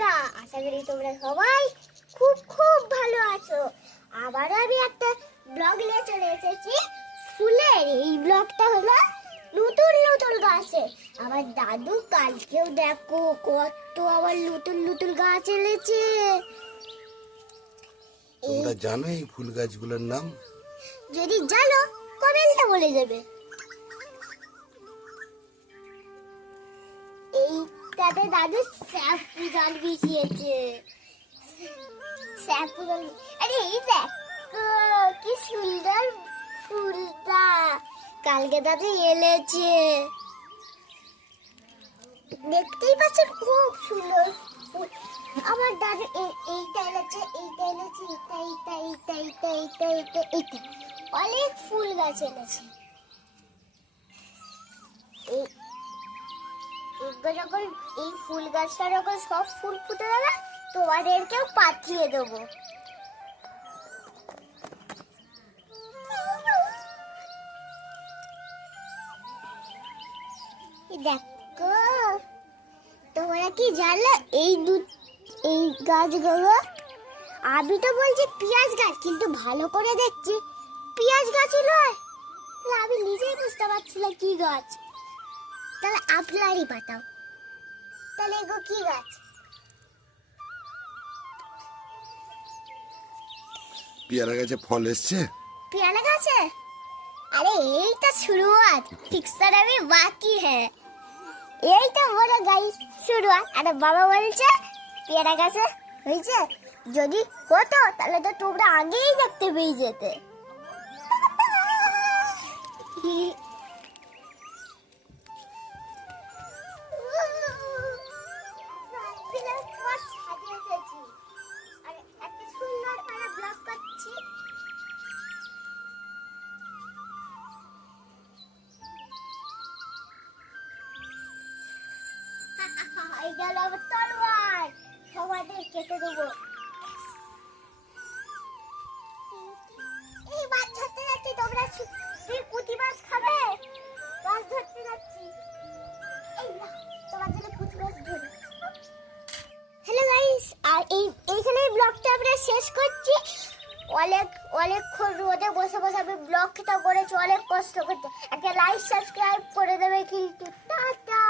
বন্ধুরা, আশা করি তোমরা সবাই খুব খুব ভালো আছো। আবারও আমি একটা ব্লগ নিয়ে চলে এসেছি ফুলের। এই ব্লগটা হলো নতুন নতুন গাছে। আমার দাদু কালকেও দেখো কত আবার নতুন নতুন গাছ এনেছে। তোমরা জানো এই ফুল গাছগুলোর নাম? যদি জানো কমেন্টে বলে যাবে। এইটাতে দাদু স্যাফু জল বিছিয়েছে। স্যাফু জল, আরে এই দেখ কি সুন্দর ফুলটা কালকে দাদু এনেছে। দেখতেই পাচ্ছেন খুব সুন্দর ফুল। আমার দাদু এইটা এনেছে, এইটা এনেছে, এইটা অনেক ফুল গাছ এনেছে। যখন এই ফুল গাছটা যখন সব ফুল ফুটে যাবে তোমাদেরকেও পাঠিয়ে দেবো। দেখো তোমরা কি জানো এই গাছগুলো, আমি তো বলছি পেঁয়াজ গাছ, কিন্তু ভালো করে দেখছি পেঁয়াজ গাছই নয়। আমি নিজেই বুঝতে পারছি না কি গাছ। তাহলে আপনারই পাঠাও, তাহলে এগো কি গাছ? পেয়ারা গাছে ফল এসছে? পেয়ারা গাছে? আরে এই তো শুরুয়াত, ফিক্সার আমি বাকি হ্যাঁ। এই তো বড় গাইস শুরুয়াত। আরে বাবা বলছে পেয়ারা গাছে হয়েছে, যদি হতো তাহলে তো তোমরা আগেই দেখতে পেয়ে যেতে। এই গেল আমার তলোয়ার, সবাইদের কেটে দেবো। এই মাছ ধরতে যাচ্ছি, তোমরা পুঁটি মাছ খাবে? মাছ ধরতে যাচ্ছি, এই না তোমার জন্য পুঁটি মাছ ধরি। হ্যালো গাইস, আর এইখানে ব্লগটা আমরা শেষ করছি। অনেকক্ষণ রোদে বসে বসে আমি ব্লগটা করেছি, অনেক কষ্ট করতে। একটা লাইক সাবস্ক্রাইব করে দেবে কিন্তু। টাটা।